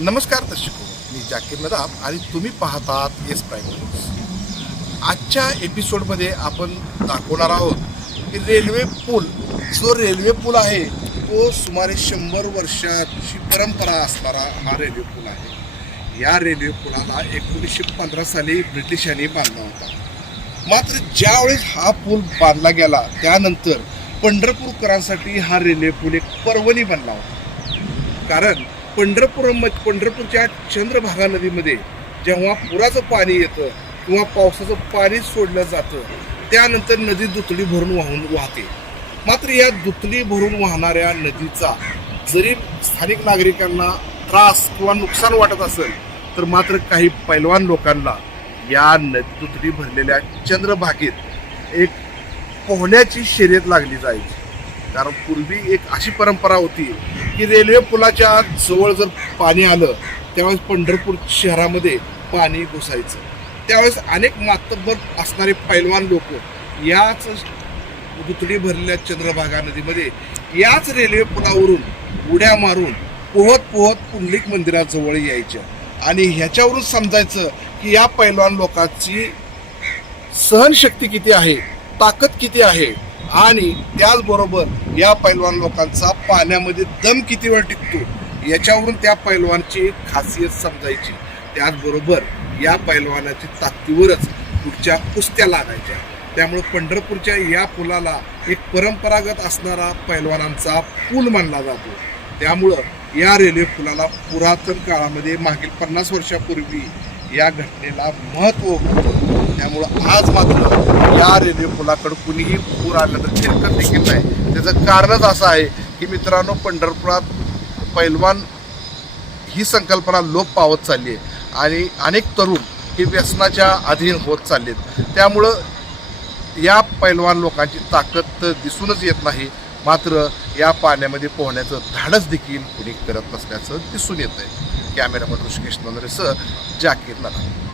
नमस्कार दर्शको मी जाकीर नदाब आणि तुम्ही पाहतात एस प्राईम न्यूज आजच्या एपिसोडमध्ये आपण दाखवणार आहोत की रेल्वे पूल जो रेल्वे पूल आहे तो सुमारे शंभर वर्षाची परंपरा असणारा हा रेल्वे पूल आहे. या रेल्वे पुलाला एकोणीसशे पंधरा साली ब्रिटिशांनी बांधला होता. मात्र ज्यावेळेस हा पूल बांधला गेला त्यानंतर पंढरपूरकरांसाठी हा रेल्वे पूल एक पर्वणी बनला होता. कारण पंढरपूरम पंढरपूरच्या चंद्रभागा नदीमध्ये जेव्हा पुराचं पाणी येतं किंवा पावसाचं पाणी सोडलं जातं त्यानंतर नदी दुतडी भरून वाहून वाहते. मात्र या दुतडी भरून वाहणाऱ्या नदीचा जरी स्थानिक नागरिकांना त्रास किंवा नुकसान वाटत असेल तर मात्र काही पैलवान लोकांना या नदी दुतडी भरलेल्या चंद्रभागेत एक पोहण्याची शर्यत लागली जायची. कारण पूर्वी एक अशी परंपरा होती की रेल्वे पुलाच्या जवळ जर पाणी आलं त्यावेळेस पंढरपूर शहरामध्ये पाणी घुसायचं. त्यावेळेस अनेक मातब्बर असणारे पैलवान लोक याच दुतडी भरलेल्या चंद्रभागा नदीमध्ये याच रेल्वे पुलावरून उड्या मारून पोहत पोहत पुंडलिक मंदिराजवळ यायच्या. आणि ह्याच्यावरून समजायचं की या पैलवान लोकांची सहनशक्ती किती आहे ताकद किती आहे आणि त्याचबरोबर या पैलवान लोकांचा पाण्यामध्ये दम किती वेळ टिकतो याच्यावरून त्या पैलवानची एक खासियत समजायची. त्याचबरोबर या पैलवानाची ताकदीवरच पुढच्या कुस्त्या लागायच्या. त्यामुळे पंढरपूरच्या या पुलाला एक परंपरागत असणारा पैलवानांचा पूल मानला जातो. त्यामुळं या रेल्वे पुलाला पुरातन काळामध्ये मागील पन्नास वर्षापूर्वी या घटनेला महत्त्व होतं. त्यामुळं आज मात्र या रेल्वे पुलाकडं कुणीही पूर आलं तर फिरकत देखील नाही. त्याचं कारणच असं आहे की मित्रांनो पंढरपुरात पैलवान ही संकल्पना लोप पावत चालली आहे आणि अनेक तरुण हे व्यसनाच्या अधीन होत चाललेत. त्यामुळं या पैलवान लोकांची ताकद तर दिसूनच येत नाही मात्र या पाण्यामध्ये पोहण्याचं धाडस देखील कुणी करत नसल्याचं दिसून येत आहे कॅमेरामन ऋषिकेश नंदरेसह जाकीर नाना